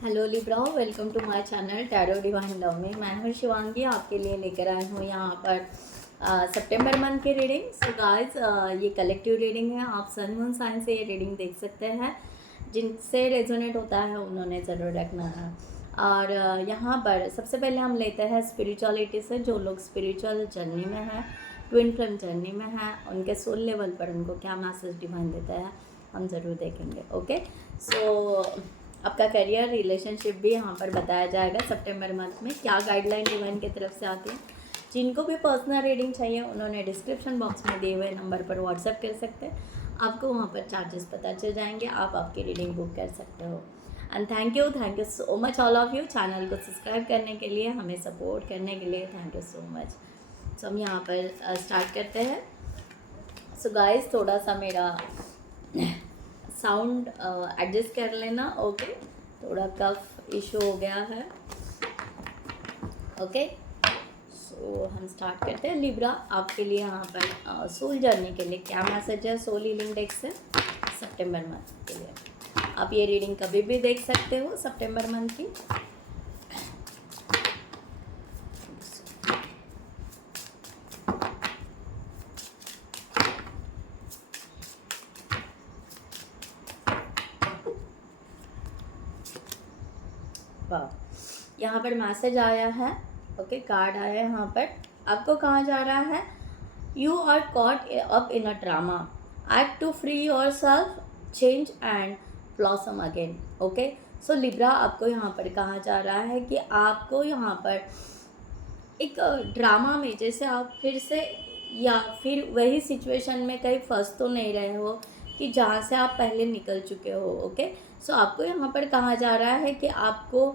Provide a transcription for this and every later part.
Hello Libra, welcome to my channel tarot divine love में। मैं हूँ शिवांगी, आपके लिए लेकर आई हूँ यहाँ पर सितंबर मंथ की रीडिंग। सो गाइस, ये कलेक्टिव रीडिंग है। आप सन मून साइन से ये रीडिंग देख सकते हैं। जिनसे रेजोनेट होता है उन्होंने ज़रूर रखना है। और यहाँ पर सबसे पहले हम लेते हैं स्पिरिचुअलिटी से। जो लोग स्पिरिचुअल जर्नी में हैं, ट्विन फ्लेम जर्नी में हैं, उनके सोल लेवल पर उनको क्या मैसेज डिवाइन देता है हम ज़रूर देखेंगे। ओके, सो आपका करियर, रिलेशनशिप भी यहाँ पर बताया जाएगा सितंबर मंथ में। क्या गाइडलाइन डिवाइन की तरफ से आती है। जिनको भी पर्सनल रीडिंग चाहिए उन्होंने डिस्क्रिप्शन बॉक्स में दिए हुए नंबर पर व्हाट्सएप कर सकते हैं। आपको वहाँ पर चार्जेस पता चल जाएंगे, आप आपकी रीडिंग बुक कर सकते हो। And thank you so much all of you, channel को सब्सक्राइब करने के लिए, हमें सपोर्ट करने के लिए थैंक यू सो मच। सो हम यहाँ पर स्टार्ट करते हैं। सो गाइस, थोड़ा सा मेरा साउंड एडजस्ट कर लेना। ओके, थोड़ा कफ इशू हो गया है। ओके, सो हम स्टार्ट करते हैं। लिब्रा, आपके लिए यहाँ पर सोल जर्नी के लिए क्या मैसेज है सोल हीलिंग डेक से सितंबर मंथ के लिए। आप ये रीडिंग कभी भी देख सकते हो सितंबर मंथ की। वाह, यहाँ पर मैसेज आया है। ओके, कार्ड आया है। यहाँ पर आपको कहा जा रहा है, you are caught up in a drama, act to free yourself, change and blossom again. Okay, so Libra, आपको यहाँ पर कहा जा रहा है कि आपको यहाँ पर एक ड्रामा में, जैसे आप फिर से या फिर वही सिचुएशन में कहीं फंस तो नहीं रहे हो कि जहाँ से आप पहले निकल चुके हो। ओके, सो आपको यहाँ पर कहा जा रहा है कि आपको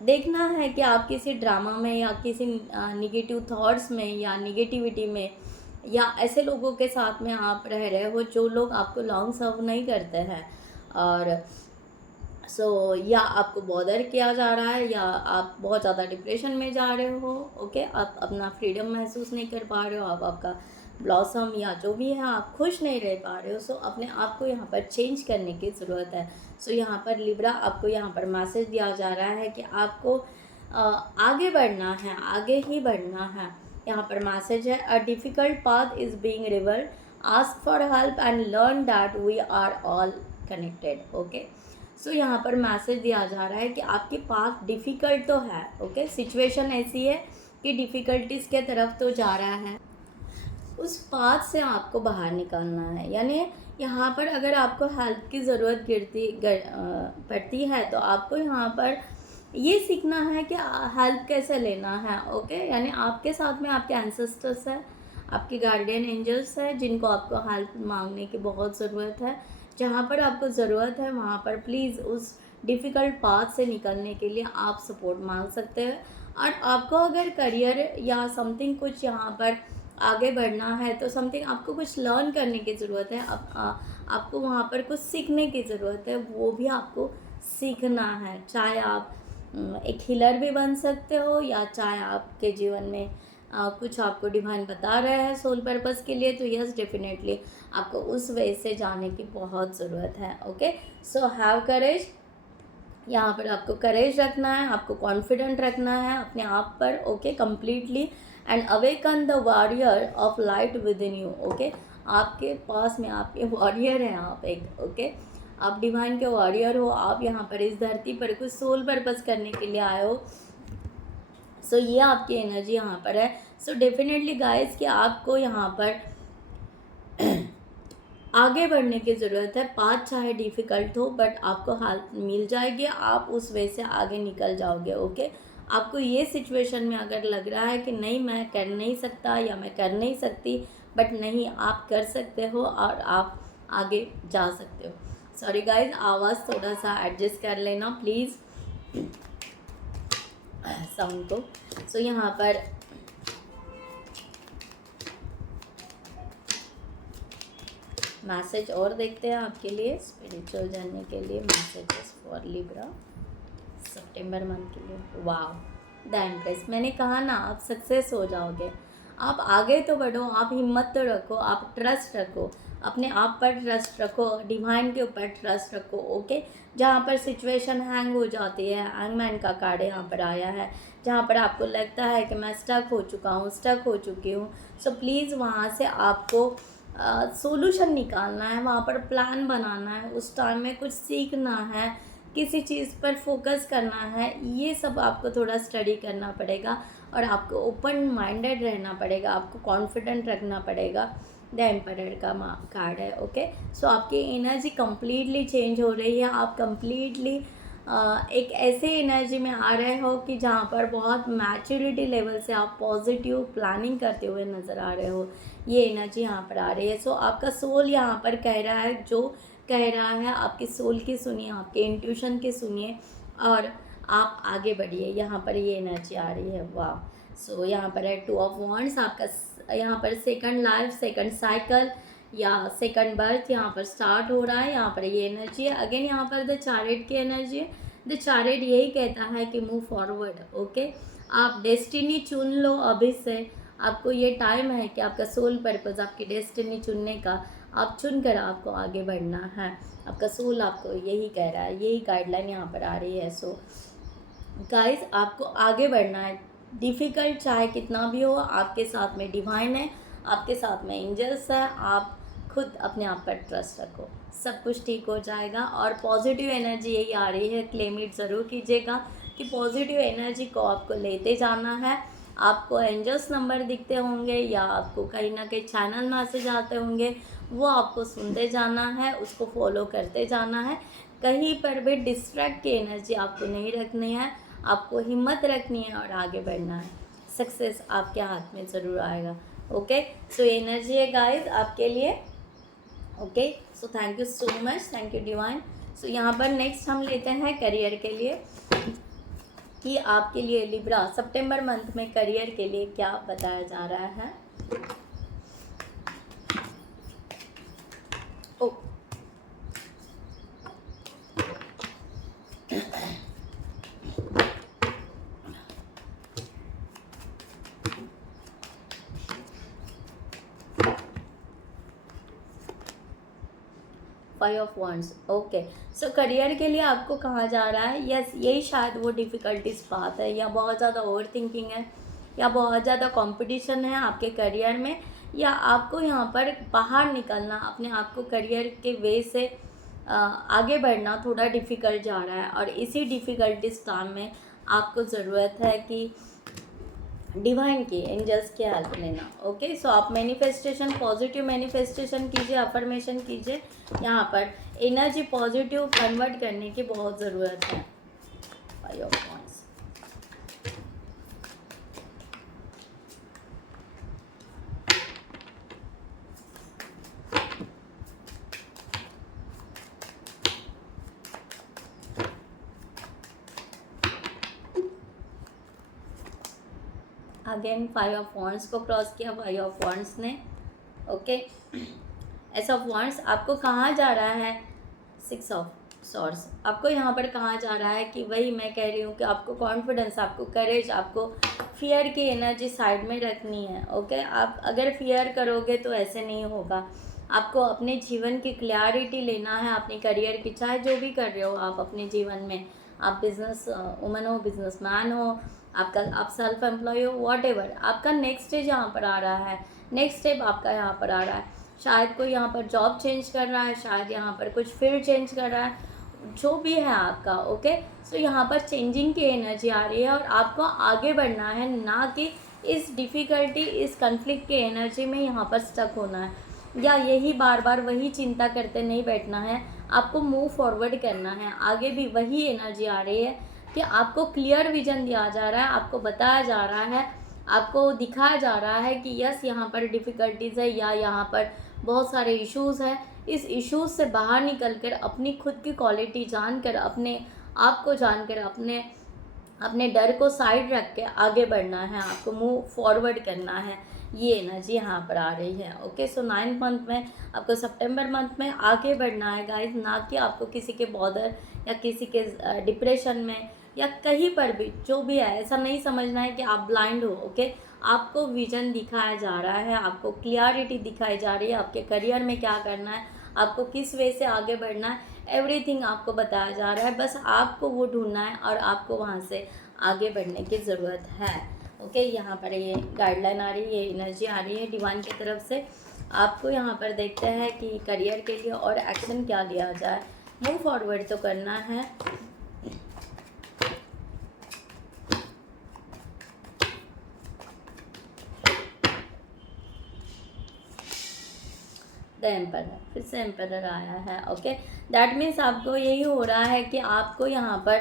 देखना है कि आप किसी ड्रामा में या किसी निगेटिव थॉट्स में या निगेटिविटी में या ऐसे लोगों के साथ में आप रह रहे हो जो लोग आपको लॉन्ग सर्व नहीं करते हैं। और या आपको बॉदर किया जा रहा है या आप बहुत ज़्यादा डिप्रेशन में जा रहे हो। ओके, आप अपना फ्रीडम महसूस नहीं कर पा रहे हो, आप आपका ब्लॉसम या जो भी है आप खुश नहीं रह पा रहे हो। सो अपने आप को यहाँ पर चेंज करने की ज़रूरत है। सो यहाँ पर लिब्रा, आपको यहाँ पर मैसेज दिया जा रहा है कि आपको आगे बढ़ना है, आगे ही बढ़ना है। यहाँ पर मैसेज है, a difficult path is being reward, ask for help and learn that we are all connected. Okay, so यहाँ पर मैसेज दिया जा रहा है कि आपके पाथ डिफ़िकल्ट तो है। ओके, सिचुएशन ऐसी है कि डिफ़िकल्टीज़ के तरफ तो जा रहा है, उस पाथ से आपको बाहर निकलना है। यानी यहाँ पर अगर आपको हेल्प की ज़रूरत पड़ती है तो आपको यहाँ पर ये सीखना है कि हेल्प कैसे लेना है। ओके, यानी आपके साथ में आपके एंसेस्टर्स है, आपके गार्डियन एंजल्स है, जिनको आपको हेल्प मांगने की बहुत ज़रूरत है। जहाँ पर आपको ज़रूरत है वहाँ पर प्लीज़ उस डिफ़िकल्ट पाथ से निकलने के लिए आप सपोर्ट मांग सकते हैं। और आपको अगर करियर या समथिंग कुछ यहाँ पर आगे बढ़ना है तो समथिंग आपको कुछ लर्न करने की ज़रूरत है। आपको वहाँ पर कुछ सीखने की ज़रूरत है, वो भी आपको सीखना है। चाहे आप एक हीलर भी बन सकते हो या चाहे आपके जीवन में कुछ आपको डिवाइन बता रहे हैं सोल पर्पस के लिए, तो यस डेफिनेटली आपको उस वे से जाने की बहुत ज़रूरत है। Okay, so have courage. यहाँ पर आपको करेज रखना है, आपको कॉन्फिडेंट रखना है अपने आप पर। Okay, completely and awaken the warrior of light with in you. Okay, आपके पास में आपके वॉरियर हैं आप एक। ओके, आप डिवाइन के वॉरियर हो। आप यहाँ पर इस धरती पर कुछ सोल पर्पस करने के लिए आए हो। सो ये आपकी एनर्जी यहाँ पर है। सो डेफिनेटली गाइस कि आपको यहाँ पर आगे बढ़ने की ज़रूरत है। पाथ चाहे डिफ़िकल्ट हो बट आपको हेल्प मिल जाएगी, आप उस वे से आगे निकल जाओगे। ओके, आपको ये सिचुएशन में अगर लग रहा है कि नहीं मैं कर नहीं सकता या मैं कर नहीं सकती, बट नहीं, आप कर सकते हो और आप आगे जा सकते हो। सॉरी गाइज, आवाज़ थोड़ा सा एडजस्ट कर लेना प्लीज़ साउंड को। सो यहाँ पर मैसेज और देखते हैं आपके लिए स्पिरिचुअल जर्नी के लिए। Messages for Libra September month के लिए। वाव, द एम्प्रेस। मैंने कहा ना, आप सक्सेस हो जाओगे, आप आगे तो बढ़ो, आप हिम्मत तो रखो, आप ट्रस्ट रखो, अपने आप पर ट्रस्ट रखो, डिवाइन के ऊपर ट्रस्ट रखो। ओके, जहाँ पर सिचुएशन हैंग हो जाती है, हैंगमैन का कार्ड यहाँ पर आया है, जहाँ पर आपको लगता है कि मैं स्टक हो चुका हूँ, स्टक हो चुकी हूँ, सो प्लीज़ वहाँ से आपको सोल्यूशन निकालना है, वहाँ पर प्लान बनाना है, उस टाइम में कुछ सीखना है, किसी चीज़ पर फोकस करना है, ये सब आपको थोड़ा स्टडी करना पड़ेगा और आपको ओपन माइंडेड रहना पड़ेगा, आपको कॉन्फिडेंट रखना पड़ेगा। द एम्परर का कार्ड है। ओके, सो आपकी एनर्जी कम्प्लीटली चेंज हो रही है, आप कम्प्लीटली एक ऐसे एनर्जी में आ रहे हो कि जहाँ पर बहुत मैच्योरिटी लेवल से आप पॉजिटिव प्लानिंग करते हुए नज़र आ रहे हो, ये एनर्जी यहाँ पर आ रही है। सो आपका सोल यहाँ पर कह रहा है, जो कह रहा है आपकी सोल की सुनिए, आपके इंट्यूशन की सुनिए और आप आगे बढ़िए। यहाँ पर ये एनर्जी आ रही है, वाह। सो यहाँ पर है 2 ऑफ वॉन्ड्स, आपका यहाँ पर सेकंड लाइफ, सेकंड साइकिल या सेकंड बर्थ यहाँ पर स्टार्ट हो रहा है, यहाँ पर ये एनर्जी है। अगेन यहाँ पर द चैरियट की एनर्जी है। द चैरियट यही कहता है कि मूव फॉरवर्ड। ओके, आप डेस्टिनी चुन लो अभी से, आपको ये टाइम है कि आपका सोल पर्पज़, आपकी डेस्टिनी चुनने का, आप चुन कर आपको आगे बढ़ना है। आपका सोल आपको यही कह रहा है, यही गाइडलाइन यहाँ पर आ रही है। सो गाइस, आपको आगे बढ़ना है, डिफ़िकल्ट चाहे कितना भी हो, आपके साथ में डिवाइन है, आपके साथ में एंजल्स है, आप खुद अपने आप पर ट्रस्ट रखो, सब कुछ ठीक हो जाएगा। और पॉजिटिव एनर्जी यही आ रही है, क्लेम इट ज़रूर कीजिएगा कि पॉजिटिव एनर्जी को आपको लेते जाना है। आपको एंजल्स नंबर दिखते होंगे या आपको कहीं ना कहीं चैनल मैसेज आते होंगे, वो आपको सुनते जाना है, उसको फॉलो करते जाना है। कहीं पर भी डिस्ट्रैक्ट की एनर्जी आपको नहीं रखनी है, आपको हिम्मत रखनी है और आगे बढ़ना है। सक्सेस आपके हाथ में ज़रूर आएगा। ओके, सो एनर्जी है गाइस आपके लिए। Okay, so thank you so much, thank you divine. So यहाँ पर नेक्स्ट हम लेते हैं करियर के लिए कि आपके लिए लिब्रा सितंबर मंथ में करियर के लिए क्या बताया जा रहा है। ओ 5 of wands. Okay, so career के लिए आपको कहा जा रहा है, यस यही शायद वो डिफ़िकल्टीज बात है, या बहुत ज़्यादा ओवर थिंकिंग है, या बहुत ज़्यादा कंपटीशन है आपके करियर में, या आपको यहाँ पर बाहर निकलना, अपने आप को करियर के वे से आगे बढ़ना थोड़ा डिफ़िकल्ट जा रहा है। और इसी डिफ़िकल्टीज टाइम में आपको ज़रूरत है कि डिवाइन की, एंजल्स की हेल्प लेना। ओके, सो आप मैनिफेस्टेशन, पॉजिटिव मैनिफेस्टेशन कीजिए, अफर्मेशन कीजिए, यहाँ पर एनर्जी पॉजिटिव कन्वर्ट करने की बहुत ज़रूरत है। 5 of wands. Again 5 of wands को क्रॉस किया 5 ऑफ वॉन्ड्स ने। ओके, एस ऑफ वॉन्ड्स आपको कहाँ जा रहा है, 6 ऑफ सॉर्ड्स आपको यहाँ पर कहाँ जा रहा है कि वही मैं कह रही हूँ कि आपको कॉन्फिडेंस, आपको करेज, आपको फियर की एनर्जी साइड में रखनी है। ओके, आप अगर फियर करोगे तो ऐसे नहीं होगा। आपको अपने जीवन की क्लैरिटी लेना है, अपने करियर की, चाहे जो भी कर रहे हो आप अपने जीवन में, आप बिजनेस वुमन हो, बिजनेसमैन हो, आप सेल्फ एम्प्लॉय हो, वॉट एवर, आपका नेक्स्ट स्टेज यहाँ पर आ रहा है, नेक्स्ट स्टेप आपका यहाँ पर आ रहा है। शायद कोई यहाँ पर जॉब चेंज कर रहा है, शायद यहाँ पर कुछ फील्ड चेंज कर रहा है, जो भी है आपका। ओके, सो यहाँ पर चेंजिंग की एनर्जी आ रही है और आपको आगे बढ़ना है, ना कि इस डिफ़िकल्टी, इस कन्फ्लिक्ट की एनर्जी में यहाँ पर स्टक होना है, या यही बार बार वही चिंता करते नहीं बैठना है। आपको मूव फॉरवर्ड करना है, आगे भी वही एनर्जी आ रही है कि आपको क्लियर विजन दिया जा रहा है, आपको बताया जा रहा है, आपको दिखाया जा रहा है कि यस यहाँ पर डिफ़िकल्टीज़ है, या यहाँ पर बहुत सारे इश्यूज़ हैं। इस इश्यूज़ से बाहर निकल कर, अपनी खुद की क्वालिटी जानकर, अपने आप को जानकर, अपने डर को साइड रख के आगे बढ़ना है, आपको मूव फॉरवर्ड करना है, ये एनर्जी यहाँ पर आ रही है। ओके, सो 9 मंथ में आपको, सितंबर मंथ में आगे बढ़ना है गाइस, ना कि आपको किसी के बॉदर या किसी के डिप्रेशन में या कहीं पर भी जो भी है, ऐसा नहीं समझना है कि आप ब्लाइंड हो। ओके, आपको विजन दिखाया जा रहा है, आपको क्लियरिटी दिखाई जा रही है, आपके करियर में क्या करना है, आपको किस वे से आगे बढ़ना है, एवरीथिंग आपको बताया जा रहा है। बस आपको वो ढूंढना है और आपको वहाँ से आगे बढ़ने की ज़रूरत है। ओके, यहाँ पर ये गाइडलाइन आ रही है, ये एनर्जी आ रही है डिवाइन की तरफ से। आपको यहाँ पर देखते हैं कि करियर के लिए और एक्शन क्या लिया जाए। मूव फॉरवर्ड तो करना है। द एम्परर, फिर से एम्परर आया है। ओके, दैट मीन्स आपको यही हो रहा है कि आपको यहाँ पर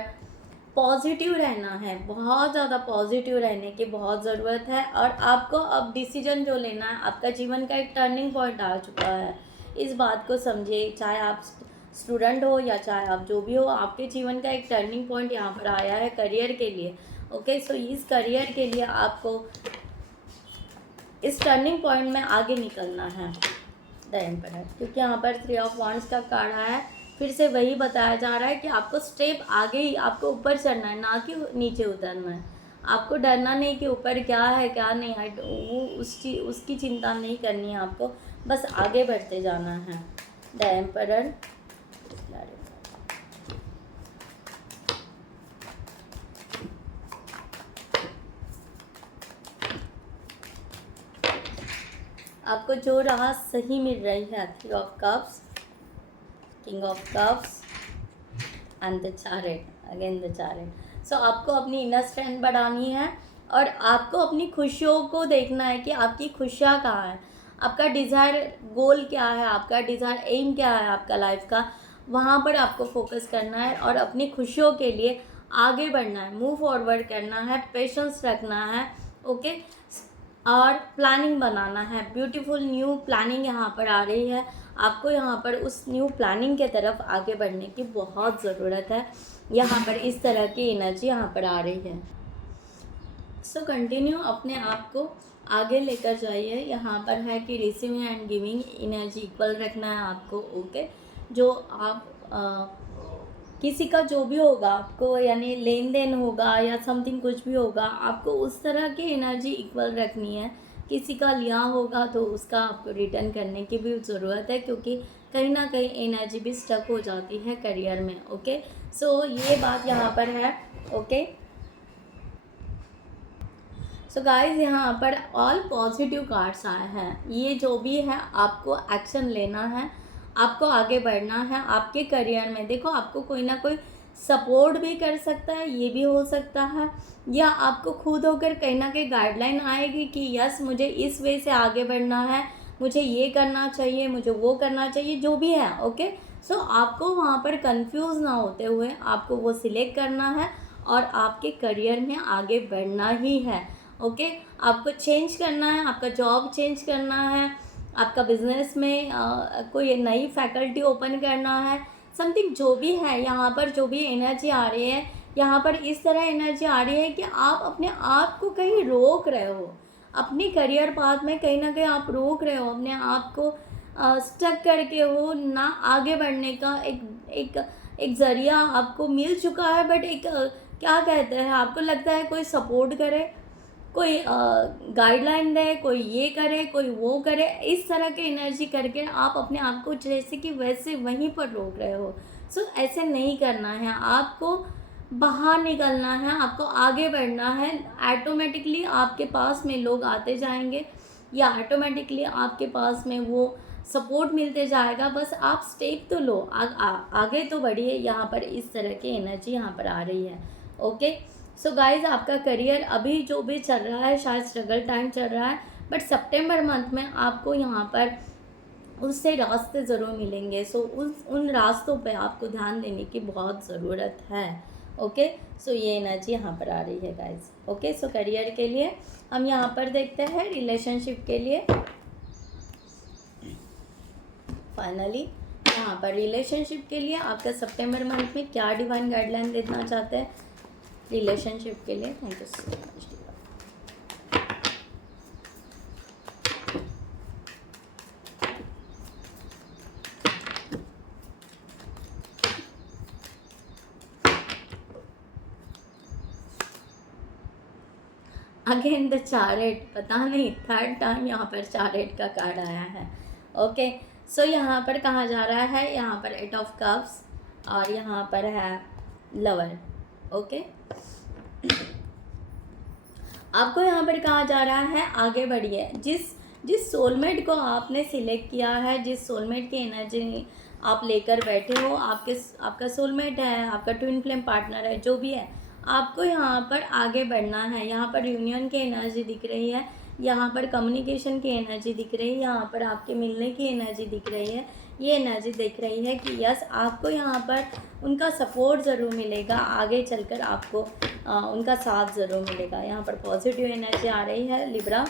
पॉजिटिव रहना है, बहुत ज़्यादा पॉजिटिव रहने की बहुत ज़रूरत है। और आपको अब डिसीजन जो लेना है, आपका जीवन का एक टर्निंग पॉइंट आ चुका है, इस बात को समझिए। चाहे आप स्टूडेंट हो या चाहे आप जो भी हो, आपके जीवन का एक टर्निंग पॉइंट यहाँ पर आया है करियर के लिए। ओके, सो इस करियर के लिए आपको इस टर्निंग पॉइंट में आगे निकलना है, द एम्परर। क्योंकि यहाँ पर 3 ऑफ वांड्स का कार्ड आया है, फिर से वही बताया जा रहा है कि आपको स्टेप आगे ही, आपको ऊपर चढ़ना है, ना कि नीचे उतरना है। आपको डरना नहीं कि ऊपर क्या है क्या नहीं है, वो उसकी चिंता नहीं करनी है आपको, बस आगे बढ़ते जाना है, द एम्परर। आपको जो राह सही मिल रही है, 3 of cups, king of cups and the chariot, again the chariot. So आपको अपनी इनर स्ट्रेंथ बढ़ानी है और आपको अपनी खुशियों को देखना है कि आपकी खुशियाँ कहाँ हैं, आपका डिज़ायर गोल क्या है, आपका डिज़ायर एम क्या है आपका लाइफ का, वहाँ पर आपको फोकस करना है और अपनी खुशियों के लिए आगे बढ़ना है, मूव फॉरवर्ड करना है, पेशेंस रखना है। ओके, और प्लानिंग बनाना है, ब्यूटीफुल न्यू प्लानिंग यहाँ पर आ रही है। आपको यहाँ पर उस न्यू प्लानिंग के तरफ आगे बढ़ने की बहुत ज़रूरत है। यहाँ पर इस तरह की एनर्जी यहाँ पर आ रही है। सो कंटिन्यू अपने आप को आगे लेकर जाइए। यहाँ पर है कि receiving end giving energy equal रखना है आपको। ओके, जो आप किसी का जो भी होगा आपको, यानी लेन देन होगा या समथिंग कुछ भी होगा, आपको उस तरह की एनर्जी इक्वल रखनी है। किसी का लिया होगा तो उसका आपको रिटर्न करने की भी ज़रूरत है, क्योंकि कहीं ना कहीं एनर्जी भी स्टक हो जाती है करियर में। ओके, सो ये बात यहाँ पर है। ओके, सो गाइज यहाँ पर ऑल पॉजिटिव कार्ड्स आए हैं। ये जो भी है आपको एक्शन लेना है, आपको आगे बढ़ना है आपके करियर में। देखो, आपको कोई ना कोई सपोर्ट भी कर सकता है, ये भी हो सकता है, या आपको खुद होकर कहीं ना कहीं गाइडलाइन आएगी कि यस मुझे इस वे से आगे बढ़ना है, मुझे ये करना चाहिए, मुझे वो करना चाहिए, जो भी है। ओके, सो आपको वहाँ पर कंफ्यूज ना होते हुए आपको वो सिलेक्ट करना है और आपके करियर में आगे बढ़ना ही है। ओके, आपको चेंज करना है, आपका जॉब चेंज करना है, आपका बिजनेस में कोई नई फैकल्टी ओपन करना है, समथिंग जो भी है। यहाँ पर जो भी एनर्जी आ रही है, यहाँ पर इस तरह एनर्जी आ रही है कि आप अपने आप को कहीं रोक रहे हो, अपनी करियर पाथ में कहीं ना कहीं आप रोक रहे हो, अपने आप को स्टक करके हो ना, आगे बढ़ने का एक एक ज़रिया आपको मिल चुका है, बट एक क्या कहते हैं, आपको लगता है कोई सपोर्ट करे, कोई गाइडलाइन दे, कोई ये करे, कोई वो करे, इस तरह के एनर्जी करके आप अपने आप को जैसे कि वैसे वहीं पर रोक रहे हो। सो ऐसे नहीं करना है, आपको बाहर निकलना है, आपको आगे बढ़ना है। ऑटोमेटिकली आपके पास में लोग आते जाएंगे या ऑटोमेटिकली आपके पास में वो सपोर्ट मिलते जाएगा। बस आप स्टेप तो लो, आगे तो बढ़िए। यहाँ पर इस तरह की एनर्जी यहाँ पर आ रही है। ओके, सो गाइज आपका करियर अभी जो भी चल रहा है शायद स्ट्रगल टाइम चल रहा है, बट सितंबर मंथ में आपको यहाँ पर उससे रास्ते ज़रूर मिलेंगे। सो उन रास्तों पे आपको ध्यान देने की बहुत ज़रूरत है। ओके, सो ये एनर्जी यहाँ पर आ रही है गाइज। ओके, सो करियर के लिए हम यहाँ पर देखते हैं रिलेशनशिप के लिए। फाइनली यहाँ पर रिलेशनशिप के लिए आपका सितंबर मंथ में क्या डिवाइन गाइडलाइन देना चाहते हैं रिलेशनशिप के लिए। Thank you so much. Again the chariot, पता नहीं थर्ड टाइम यहाँ पर चैरिट का कार्ड आया है। ओके, सो यहाँ पर कहा जा रहा है, यहाँ पर 8 ऑफ कप्स और यहाँ पर है लवर। ओके, आपको यहाँ पर कहा जा रहा है आगे बढ़िए। जिस जिस सोलमेट को आपने सिलेक्ट किया है, जिस सोलमेट की एनर्जी आप लेकर बैठे हो, आपका सोलमेट है, आपका ट्विन फ्लेम पार्टनर है, जो भी है, आपको यहाँ पर आगे बढ़ना है। यहाँ पर यूनियन की एनर्जी दिख रही है, यहाँ पर कम्युनिकेशन की एनर्जी दिख रही है, यहाँ पर आपके मिलने की एनर्जी दिख रही है। ये एनर्जी दिख रही है कि यस, आपको यहाँ पर उनका सपोर्ट ज़रूर मिलेगा, आगे चलकर आपको उनका साथ ज़रूर मिलेगा। यहाँ पर पॉजिटिव एनर्जी आ रही है लिब्रा।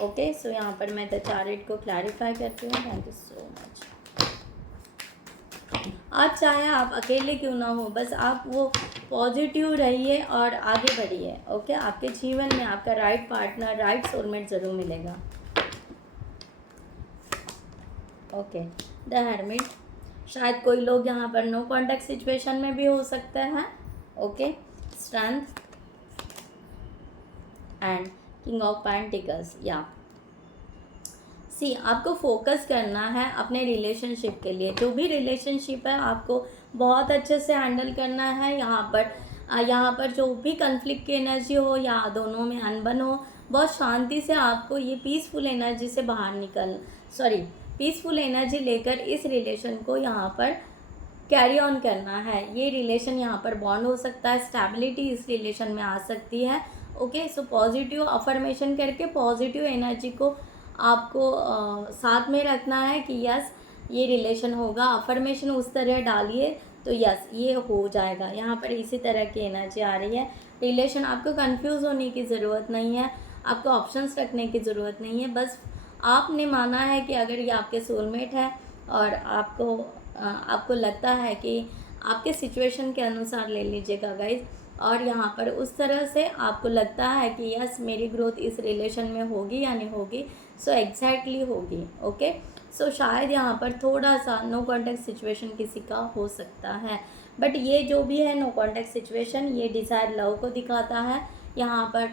ओके, सो यहाँ पर मैं द चैरिट को क्लैरिफाई करती हूँ। Thank you so much. आप चाहे आप अकेले क्यों ना हो, बस आप वो पॉजिटिव रहिए और आगे बढ़िए। ओके, आपके जीवन में आपका राइट पार्टनर, राइट सोलमेट ज़रूर मिलेगा। ओके, द हर्मिट, शायद कोई लोग यहाँ पर नो कॉन्टैक्ट सिचुएशन में भी हो सकते हैं। Okay, strength and king of pentacles. या सी, आपको फोकस करना है अपने रिलेशनशिप के लिए। जो भी रिलेशनशिप है आपको बहुत अच्छे से हैंडल करना है। यहाँ पर जो भी कन्फ्लिक्ट की एनर्जी हो या दोनों में अनबन हो, बहुत शांति से आपको ये पीसफुल एनर्जी से बाहर पीसफुल एनर्जी लेकर इस रिलेशन को यहाँ पर कैरी ऑन करना है। ये रिलेशन यहाँ पर बॉन्ड हो सकता है, स्टेबिलिटी इस रिलेशन में आ सकती है। ओके, सो पॉजिटिव अफर्मेशन करके पॉजिटिव एनर्जी को आपको साथ में रखना है कि यस, ये रिलेशन होगा। अफर्मेशन उस तरह डालिए तो यस, ये हो जाएगा। यहाँ पर इसी तरह की एनर्जी आ रही है। रिलेशन, आपको कंफ्यूज होने की ज़रूरत नहीं है, आपको ऑप्शंस रखने की ज़रूरत नहीं है। बस आपने माना है कि अगर ये आपके सोलमेट है और आपको लगता है कि आपके सिचुएशन के अनुसार ले लीजिएगा गाइज। और यहाँ पर उस तरह से आपको लगता है कि यस, मेरी ग्रोथ इस रिलेशन में होगी या नहीं होगी, सो एग्जैक्टली होगी। ओके, सो शायद यहाँ पर थोड़ा सा नो कॉन्टैक्ट सिचुएशन किसी का हो सकता है, बट ये जो भी है नो कॉन्टैक्ट सिचुएशन, ये डिज़ायर लव को दिखाता है। यहाँ पर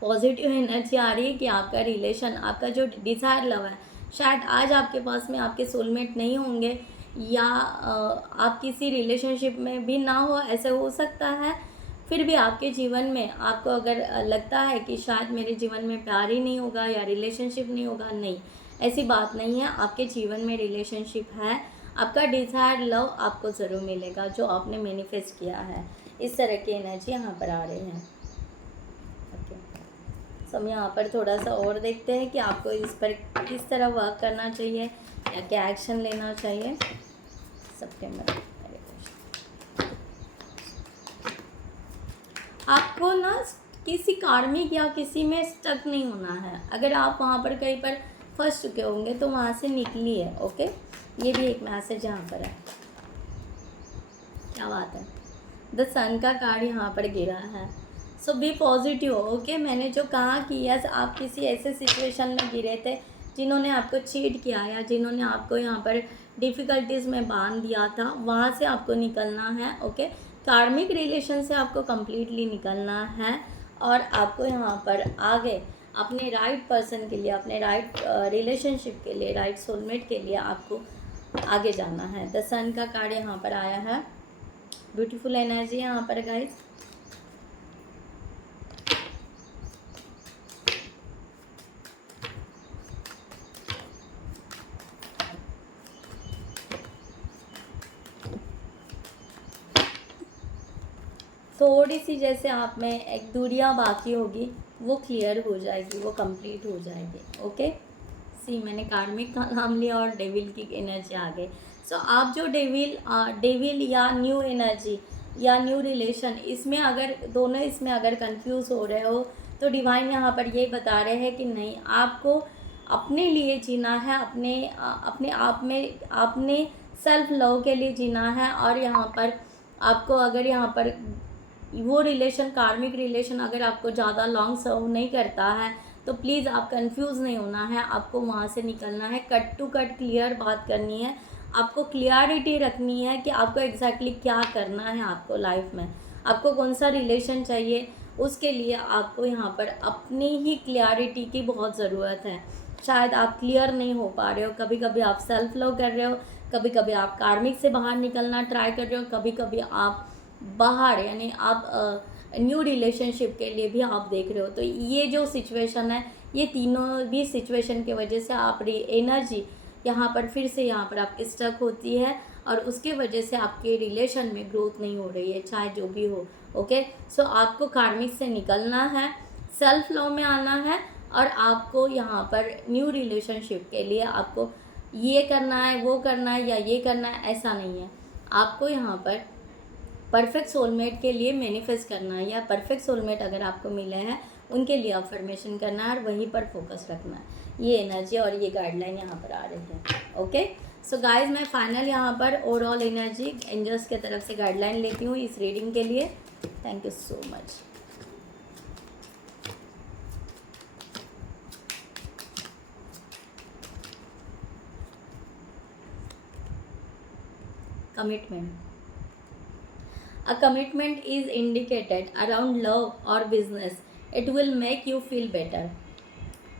पॉजिटिव एनर्जी आ रही है कि आपका रिलेशन, आपका जो डिज़ायर लव है, शायद आज आपके पास में आपके सोलमेट नहीं होंगे या आप किसी रिलेशनशिप में भी ना हो, ऐसे हो सकता है। फिर भी आपके जीवन में आपको अगर लगता है कि शायद मेरे जीवन में प्यार ही नहीं होगा या रिलेशनशिप नहीं होगा, नहीं, ऐसी बात नहीं है। आपके जीवन में रिलेशनशिप है, आपका डिज़ायर लव आपको ज़रूर मिलेगा, जो आपने मैनिफेस्ट किया है। इस तरह की एनर्जी यहाँ पर आ रही है। ओके, सो हम यहाँ पर थोड़ा सा और देखते हैं कि आपको इस पर किस तरह वर्क करना चाहिए या क्या एक्शन लेना चाहिए। सितंबर, आपको ना किसी कार्मिक या किसी में स्टक नहीं होना है। अगर आप वहाँ पर कहीं पर फंस चुके होंगे तो वहाँ से निकलिए। ओके, ये भी एक मैसेज यहाँ पर है। क्या बात है, द सन का कार्ड यहाँ पर गिरा है। सो बी पॉजिटिव। ओके, मैंने जो कहा कि यस, आप किसी ऐसे सिचुएशन में गिरे थे जिन्होंने आपको चीट किया या जिन्होंने आपको यहाँ पर डिफ़िकल्टीज़ में बांध दिया था, वहाँ से आपको निकलना है। ओके, कार्मिक रिलेशन से आपको कम्प्लीटली निकलना है और आपको यहाँ पर आगे अपने राइट पर्सन के लिए, अपने राइट रिलेशनशिप के लिए, राइट सोलमेट के लिए आपको आगे जाना है। द सन का कार्ड यहाँ पर आया है। ब्यूटीफुल एनर्जी यहाँ पर गाइस। थोड़ी सी जैसे आप में एक दूरियां बाकी होगी, वो क्लियर हो जाएगी, वो कंप्लीट हो जाएगी। ओके, सी, मैंने कार्मिक का नाम लिया और डेविल की एनर्जी आ गई। सो आप जो डेविल या न्यू एनर्जी या न्यू रिलेशन, इसमें अगर दोनों इसमें अगर कंफ्यूज हो रहे हो तो डिवाइन यहाँ पर ये बता रहे हैं कि नहीं, आपको अपने लिए जीना है, अपने आप में अपने सेल्फ लव के लिए जीना है। और यहाँ पर आपको अगर यहाँ पर वो रिलेशन, कार्मिक रिलेशन अगर आपको ज़्यादा लॉन्ग सर्व नहीं करता है तो प्लीज़ आप कंफ्यूज नहीं होना है, आपको वहाँ से निकलना है। कट टू कट क्लियर बात करनी है, आपको क्लियरिटी रखनी है कि आपको एग्जैक्टली क्या करना है आपको लाइफ में, आपको कौन सा रिलेशन चाहिए उसके लिए आपको यहाँ पर अपनी ही क्लियरिटी की बहुत ज़रूरत है। शायद आप क्लियर नहीं हो पा रहे हो, कभी कभी आप सेल्फ लव कर रहे हो, कभी कभी आप कार्मिक से बाहर निकलना ट्राई कर रहे हो, कभी कभी आप बाहर यानी आप न्यू रिलेशनशिप के लिए भी आप देख रहे हो। तो ये जो सिचुएशन है, ये तीनों भी सिचुएशन की वजह से आप एनर्जी यहाँ पर फिर से यहाँ पर आपकी स्टक होती है और उसके वजह से आपके रिलेशन में ग्रोथ नहीं हो रही है, चाहे जो भी हो। ओके, सो आपको कार्मिक से निकलना है, सेल्फ लव में आना है और आपको यहाँ पर न्यू रिलेशनशिप के लिए आपको ये करना है, वो करना है या ये करना है, ऐसा नहीं है। आपको यहाँ पर परफेक्ट सोलमेट के लिए मैनिफेस्ट करना है, या परफेक्ट सोलमेट अगर आपको मिले हैं उनके लिए अफर्मेशन करना है और वहीं पर फोकस रखना है। ये एनर्जी और ये गाइडलाइन यहाँ पर आ रही है। ओके, सो गाइज मैं फाइनल यहाँ पर ओवरऑल एनर्जी एंजल्स के तरफ से गाइडलाइन लेती हूँ इस रीडिंग के लिए। Thank you so much. Commitment. A commitment is indicated around love or business. It will make you feel better.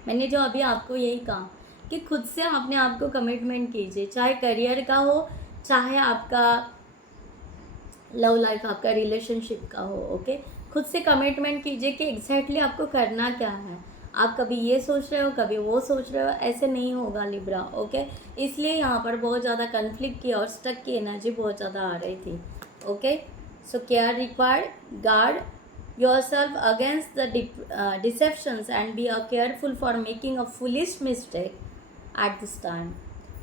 मैंने जो अभी आपको यही कहा कि खुद से अपने आप को कमिटमेंट कीजिए, चाहे करियर का हो, चाहे आपका लव लाइफ, आपका रिलेशनशिप का हो। ओके, खुद से कमिटमेंट कीजिए कि एग्जैक्टली आपको करना क्या है। आप कभी ये सोच रहे हो, कभी वो सोच रहे हो, ऐसे नहीं होगा लिब्रा। ओके, इसलिए यहाँ पर बहुत ज़्यादा कन्फ्लिक्ट की और स्टक की एनर्जी बहुत ज़्यादा आ रही थी। Okay, so care required, guard yourself against the deceptions and be careful for making a foolish mistake at this time.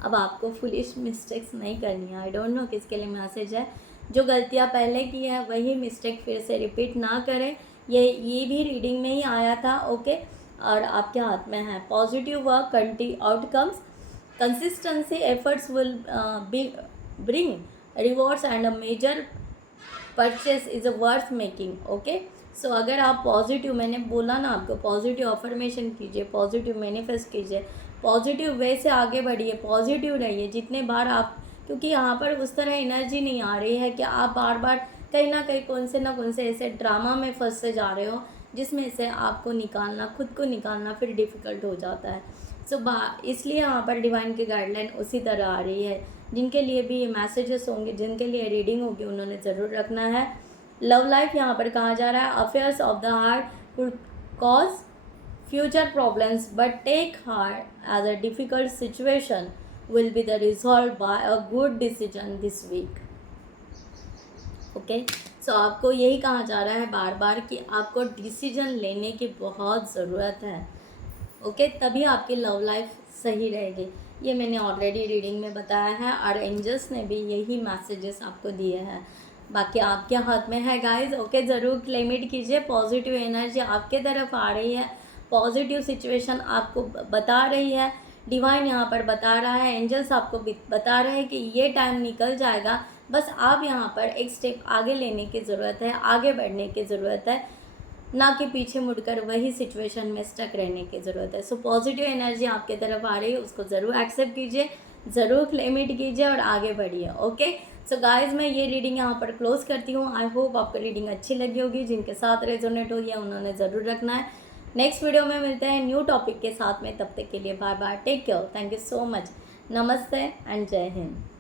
अब आपको foolish mistakes नहीं करनी है। आई डोंट नो किसके लिए मैसेज है। जो गलतियाँ पहले की है वही मिस्टेक फिर से रिपीट ना करें। ये भी रीडिंग में ही आया था। ओके, और आपके हाथ में है positive work, outcomes, consistency, efforts will bring rewards and a major purchase is a worth making. Okay, so अगर आप पॉजिटिव, मैंने बोला ना आपको, पॉजिटिव अफर्मेशन कीजिए, पॉजिटिव मैनिफेस्ट कीजिए, पॉजिटिव वे से आगे बढ़िए, पॉजिटिव रहिए जितने बार आप, क्योंकि यहाँ पर उस तरह एनर्जी नहीं आ रही है कि आप बार बार कहीं ना कहीं कौन से ऐसे ड्रामा में फंसते जा रहे हो जिसमें से आपको निकालना, खुद को निकालना फिर डिफ़िकल्ट हो जाता है। सो इसलिए यहाँ पर डिवाइन की गाइडलाइन उसी तरह आ रही है। जिनके लिए भी ये मैसेजेस होंगे, जिनके लिए रीडिंग होगी, उन्होंने ज़रूर रखना है। लव लाइफ यहाँ पर कहा जा रहा है affairs of the heart could cause future problems but take heart as a difficult situation will be the resolve by a good decision this week. Okay, so आपको यही कहा जा रहा है बार बार कि आपको डिसीजन लेने की बहुत ज़रूरत है। ओके, तभी आपकी लव लाइफ सही रहेगी। ये मैंने ऑलरेडी रीडिंग में बताया है और एंजल्स ने भी यही मैसेजेस आपको दिए हैं। बाकी आपके हाथ में है गाइस। ओके, ज़रूर क्लेम इट कीजिए। पॉजिटिव एनर्जी आपके तरफ आ रही है, पॉजिटिव सिचुएशन आपको बता रही है, डिवाइन यहाँ पर बता रहा है, एंजल्स आपको बता रहे हैं कि ये टाइम निकल जाएगा। बस आप यहाँ पर एक स्टेप आगे लेने की ज़रूरत है, आगे बढ़ने की ज़रूरत है, ना कि पीछे मुड़कर वही सिचुएशन में स्टक रहने की ज़रूरत है। सो पॉजिटिव एनर्जी आपके तरफ आ रही है, उसको ज़रूर एक्सेप्ट कीजिए, ज़रूर क्लेम इट कीजिए और आगे बढ़िए। ओके, सो गाइज मैं ये रीडिंग यहाँ पर क्लोज करती हूँ। आई होप आपको रीडिंग अच्छी लगी होगी। जिनके साथ रेजोनेट हो गया उन्होंने ज़रूर रखना है। नेक्स्ट वीडियो में मिलते हैं न्यू टॉपिक के साथ में। तब तक के लिए bye bye, take care, thank you so much, नमस्ते एंड जय हिंद।